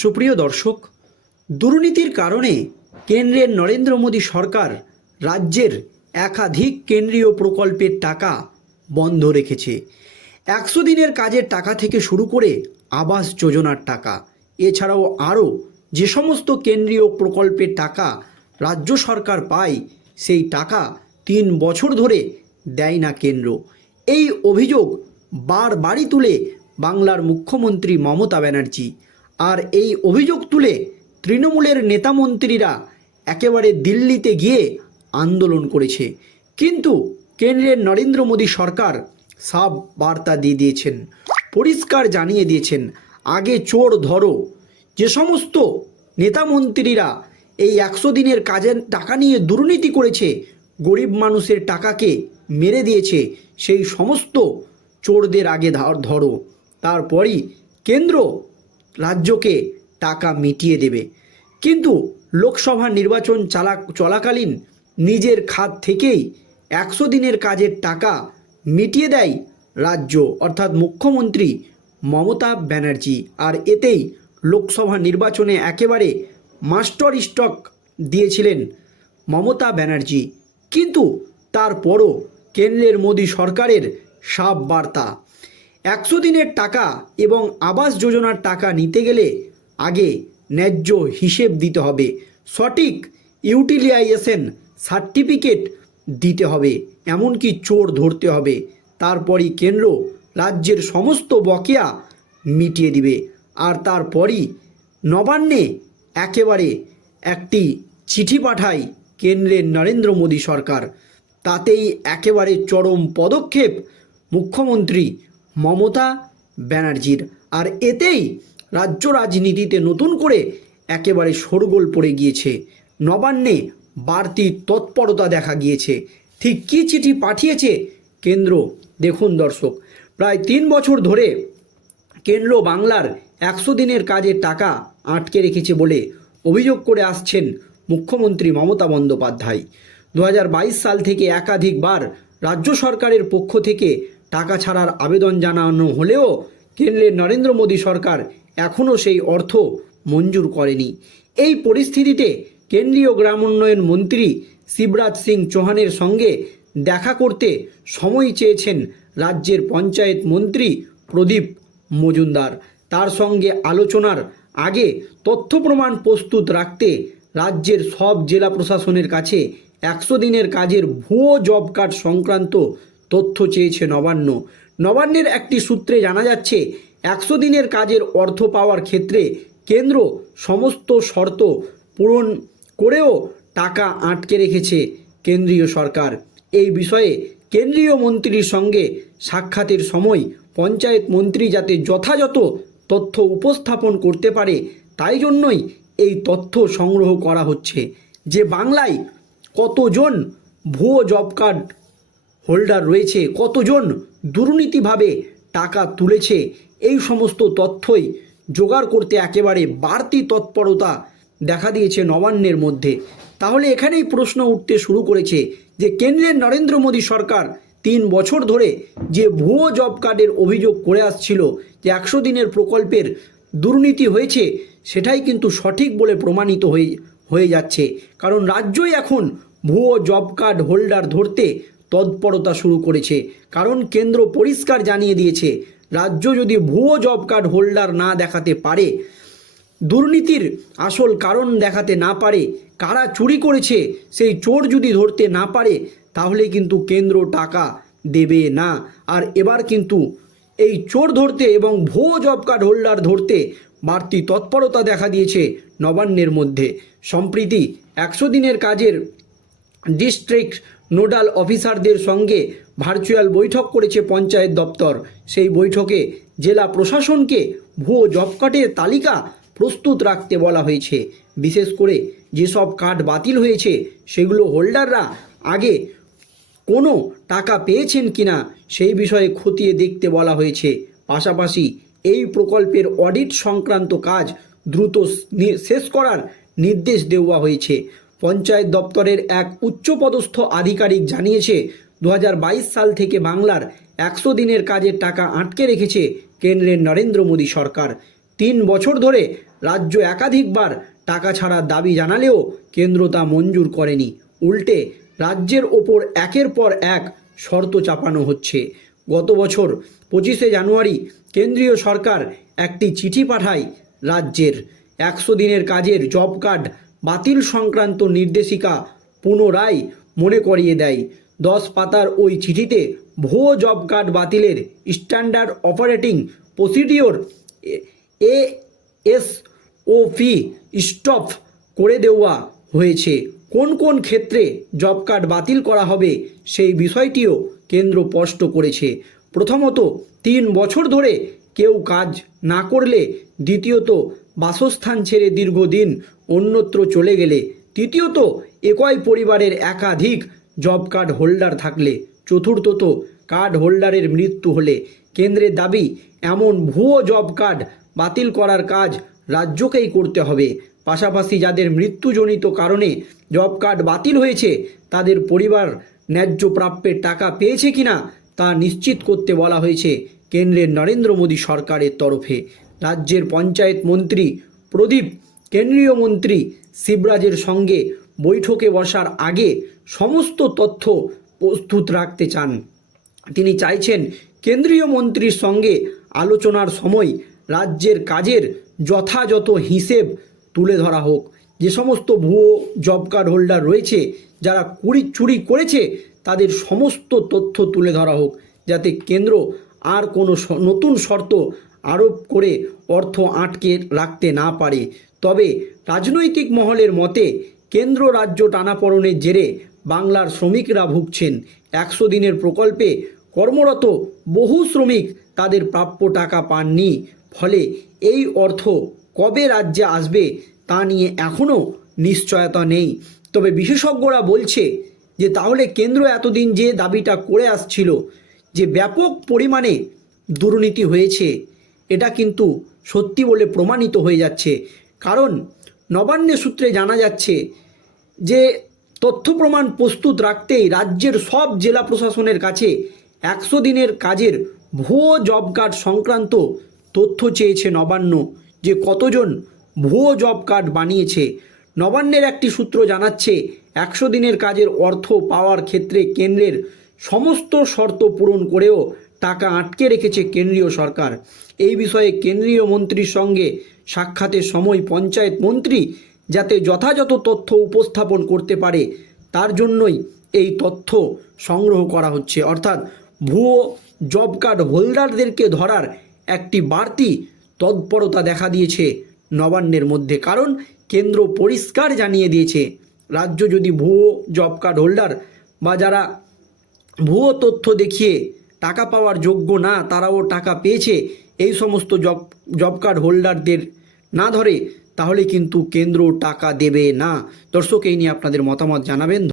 সুপ্রিয় দর্শক, দুর্নীতির কারণে কেন্দ্রের নরেন্দ্র মোদী সরকার রাজ্যের একাধিক কেন্দ্রীয় প্রকল্পের টাকা বন্ধ রেখেছে। 100 দিনের কাজের টাকা থেকে শুরু করে আবাস যোজনার টাকা, এছাড়াও আরও যে সমস্ত কেন্দ্রীয় প্রকল্পের টাকা রাজ্য সরকার পায় সেই টাকা 3 বছর ধরে দেয় না কেন্দ্র। এই অভিযোগ বারবারই তুলে বাংলার মুখ্যমন্ত্রী মমতা ব্যানার্জি। আর এই অভিযোগ তুলে তৃণমূলের নেতামন্ত্রীরা একেবারে দিল্লিতে গিয়ে আন্দোলন করেছে। কিন্তু কেন্দ্রের নরেন্দ্র মোদী সরকার সাফ বার্তা দিয়ে দিয়েছেন, পরিষ্কার জানিয়ে দিয়েছেন, আগে চোর ধরো। যে সমস্ত নেতামন্ত্রীরা এই 100 দিনের কাজের টাকা নিয়ে দুর্নীতি করেছে, গরিব মানুষের টাকাকে মেরে দিয়েছে, সেই সমস্ত চোরদের আগে ধরো, তারপরই কেন্দ্র রাজ্যকে টাকা মিটিয়ে দেবে। কিন্তু লোকসভা নির্বাচন চলাকালীন নিজের খাত থেকেই 100 দিনের কাজের টাকা মিটিয়ে দেয় রাজ্য, অর্থাৎ মুখ্যমন্ত্রী মমতা ব্যানার্জি। আর এতেই লোকসভা নির্বাচনে একেবারে মাস্টার স্ট্রোক দিয়েছিলেন মমতা ব্যানার্জি। কিন্তু তারপরও কেন্দ্রের মোদী সরকারের সাফ বার্তা, 100 দিনের টাকা এবং আবাস যোজনার টাকা নিতে গেলে আগে ন্যায্য হিসেব দিতে হবে, সঠিক ইউটিলাইজেশন সার্টিফিকেট দিতে হবে, এমনকি চোর ধরতে হবে, তারপরই কেন্দ্র রাজ্যের সমস্ত বকেয়া মিটিয়ে দিবে। আর তারপরই নবান্নে একেবারে একটি চিঠি পাঠায় কেন্দ্রের নরেন্দ্র মোদী সরকার। তাতেই একেবারে চরম পদক্ষেপ মুখ্যমন্ত্রী মমতা ব্যানার্জির। আর এতেই রাজ্য রাজনীতিতে নতুন করে একেবারে শোরগোল পড়ে গিয়েছে, নবান্নে বাড়তি তৎপরতা দেখা গিয়েছে। ঠিক কী চিঠি পাঠিয়েছে কেন্দ্র দেখুন দর্শক। প্রায় 3 বছর ধরে কেন্দ্র বাংলার 100 দিনের কাজের টাকা আটকে রেখেছে বলে অভিযোগ করে আসছেন মুখ্যমন্ত্রী মমতা বন্দ্যোপাধ্যায়। 2022 সাল থেকে একাধিকবার রাজ্য সরকারের পক্ষ থেকে টাকা ছাড়ার আবেদন জানানো হলেও কেন্দ্রের নরেন্দ্র মোদী সরকার এখনও সেই অর্থ মঞ্জুর করেনি। এই পরিস্থিতিতে কেন্দ্রীয় গ্রামোন্নয়ন মন্ত্রী শিবরাজ সিং চৌহানের সঙ্গে দেখা করতে সময় চেয়েছেন রাজ্যের পঞ্চায়েত মন্ত্রী প্রদীপ মজুমদার। তার সঙ্গে আলোচনার আগে তথ্য প্রমাণ প্রস্তুত রাখতে রাজ্যের সব জেলা প্রশাসনের কাছে 100 দিনের কাজের ভুয়ো জব কার্ড সংক্রান্ত তথ্য চেয়েছে নবান্ন। নবান্নের একটি সূত্রে জানা যাচ্ছে, 100 দিনের কাজের অর্থ পাওয়ার ক্ষেত্রে কেন্দ্র সমস্ত শর্ত পূরণ করেও টাকা আটকে রেখেছে কেন্দ্রীয় সরকার। এই বিষয়ে কেন্দ্রীয় মন্ত্রীর সঙ্গে সাক্ষাতের সময় পঞ্চায়েত মন্ত্রী যাতে যথাযথ তথ্য উপস্থাপন করতে পারে, তাই জন্যই এই তথ্য সংগ্রহ করা হচ্ছে যে বাংলায় কতজন ভুয়ো জব কার্ড হোল্ডার রয়েছে, কতজন দুর্নীতিভাবে টাকা তুলেছে, এই সমস্ত তথ্যই জোগাড় করতে একেবারে বাড়তি তৎপরতা দেখা দিয়েছে নবান্নের মধ্যে। তাহলে এখানেই প্রশ্ন উঠতে শুরু করেছে যে কেন্দ্রের নরেন্দ্র মোদী সরকার 3 বছর ধরে যে ভুয়ো জব কার্ডের অভিযোগ করে আসছিল, যে 100 দিনের প্রকল্পের দুর্নীতি হয়েছে, সেটাই কিন্তু সঠিক বলে প্রমাণিত হয়ে যাচ্ছে। কারণ রাজ্যই এখন ভুয়ো জব কার্ড হোল্ডার ধরতে তৎপরতা শুরু করেছে। কারণ কেন্দ্র পরিষ্কার জানিয়ে দিয়েছে, রাজ্য যদি ভুয়ো জব কার্ড হোল্ডার না দেখাতে পারে, দুর্নীতির আসল কারণ দেখাতে না পারে, কারা চুরি করেছে সেই চোর যদি ধরতে না পারে, তাহলে কিন্তু কেন্দ্র টাকা দেবে না। আর এবার কিন্তু এই চোর ধরতে এবং ভুয়ো জব কার্ড হোল্ডার ধরতে বাড়তি তৎপরতা দেখা দিয়েছে নবান্নের মধ্যে। সম্প্রতি 100 দিনের কাজের ডিস্ট্রিক্ট নোডাল অফিসারদের সঙ্গে ভার্চুয়াল বৈঠক করেছে পঞ্চায়েত দপ্তর। সেই বৈঠকে জেলা প্রশাসনকে ভুয়ো জব কার্ডের তালিকা প্রস্তুত রাখতে বলা হয়েছে। বিশেষ করে যেসব কার্ড বাতিল হয়েছে সেগুলো হোল্ডাররা আগে কোনো টাকা পেয়েছেন কিনা সেই বিষয়ে খতিয়ে দেখতে বলা হয়েছে। পাশাপাশি এই প্রকল্পের অডিট সংক্রান্ত কাজ দ্রুত শেষ করার নির্দেশ দেওয়া হয়েছে। পঞ্চায়েত দপ্তরের এক উচ্চপদস্থ আধিকারিক জানিয়েছে, 2022 সাল থেকে বাংলার 100 দিনের কাজের টাকা আটকে রেখেছে কেন্দ্রের নরেন্দ্র মোদী সরকার। 3 বছর ধরে রাজ্য একাধিকবার টাকা ছাড়ার দাবি জানালেও কেন্দ্র তা মঞ্জুর করেনি। উল্টে রাজ্যের ওপর একের পর এক শর্ত চাপানো হচ্ছে। গত বছর 25শে জানুয়ারি কেন্দ্রীয় সরকার একটি চিঠি পাঠায় রাজ্যের 100 দিনের কাজের জব কার্ড বাতিল সংক্রান্ত নির্দেশিকা পুনরায় মনে করিয়ে দেয়। 10 পাতার ওই চিঠিতে ভুয়ো জব কার্ড বাতিলের standard operating procedure ASOP stop করে দেওয়া হয়েছে। কোন কোন ক্ষেত্রে জব কার্ড বাতিল করা হবে সেই বিষয়টিও কেন্দ্র স্পষ্ট করেছে। প্রথমত, 3 বছর ধরে কেউ কাজ না করলে, দ্বিতীয়ত বাসস্থান ছেড়ে দীর্ঘদিন অন্যত্র চলে গেলে, তৃতীয়ত একই পরিবারের একাধিক জব কার্ড হোল্ডার থাকলে, চতুর্থত কার্ড হোল্ডারের মৃত্যু হলে। কেন্দ্রের দাবি, এমন ভুয়ো জব কার্ড বাতিল করার কাজ রাজ্যকেই করতে হবে। পাশাপাশি যাদের মৃত্যুজনিত কারণে জব কার্ড বাতিল হয়েছে তাদের পরিবার ন্যায্য প্রাপ্যের টাকা পেয়েছে কিনা তা নিশ্চিত করতে বলা হয়েছে কেন্দ্রের নরেন্দ্র মোদী সরকারের তরফে। রাজ্যের পঞ্চায়েত মন্ত্রী প্রদীপ কেন্দ্রীয় মন্ত্রী শিবরাজের সঙ্গে বৈঠকে বসার আগে সমস্ত তথ্য প্রস্তুত রাখতে চান। তিনি চাইছেন কেন্দ্রীয় মন্ত্রীর সঙ্গে আলোচনার সময় রাজ্যের কাজের যথাযথ হিসেব তুলে ধরা হোক। যে সমস্ত ভুয়ো জব কার্ড হোল্ডার রয়েছে, যারা চুরি করেছে, তাদের সমস্ত তথ্য তুলে ধরা হোক, যাতে কেন্দ্র আর কোনো নতুন শর্ত আরোপ করে অর্থ আটকে রাখতে না পারে। তবে রাজনৈতিক মহলের মতে কেন্দ্র রাজ্য টানাপোড়েনের জেরে বাংলার শ্রমিকরা ভুগছেন। 100 দিনের প্রকল্পে কর্মরত বহু শ্রমিক তাদের প্রাপ্য টাকা পাননি। ফলে এই অর্থ কবে রাজ্যে আসবে তা নিয়ে এখনও নিশ্চয়তা নেই। তবে বিশেষজ্ঞরা বলছে যে তাহলে কেন্দ্র এতদিন যে দাবিটা করে আসছিল যে ব্যাপক পরিমাণে দুর্নীতি হয়েছে, এটা কিন্তু সত্যি বলে প্রমাণিত হয়ে যাচ্ছে। কারণ নবান্নের সূত্রে জানা যাচ্ছে যে তথ্য প্রমাণ প্রস্তুত রাখতেই রাজ্যের সব জেলা প্রশাসনের কাছে 100 দিনের কাজের ভুয়ো জব কার্ড সংক্রান্ত তথ্য চেয়েছে নবান্ন, যে কতজন ভুয়ো জব কার্ড বানিয়েছে। নবান্নের একটি সূত্র জানাচ্ছে 100 দিনের কাজের অর্থ পাওয়ার ক্ষেত্রে কেন্দ্রের সমস্ত শর্ত পূরণ করেও টাকা আটকে রেখেছে কেন্দ্রীয় সরকার। এই বিষয়ে কেন্দ্রীয় মন্ত্রীর সঙ্গে সাক্ষাতের সময় পঞ্চায়েত মন্ত্রী যাতে যথাযথ তথ্য উপস্থাপন করতে পারে তার জন্যই এই তথ্য সংগ্রহ করা হচ্ছে। অর্থাৎ ভুয়ো জব কার্ড হোল্ডারদেরকে ধরার একটি বাড়তি তৎপরতা দেখা দিয়েছে নবান্নের মধ্যে। কারণ কেন্দ্র পরিষ্কার জানিয়ে দিয়েছে, রাজ্য যদি ভুয়ো জব কার্ড হোল্ডার বা যারা ভুয়ো তথ্য দেখিয়ে টাকা পাওয়ার যোগ্য না, তারাও টাকা পেয়েছে, এই সমস্ত জব কার্ড হোল্ডারদের না ধরে, তাহলে কিন্তু কেন্দ্র টাকা দেবে না। দর্শক, এই নিয়ে আপনাদের মতামত জানাবেন।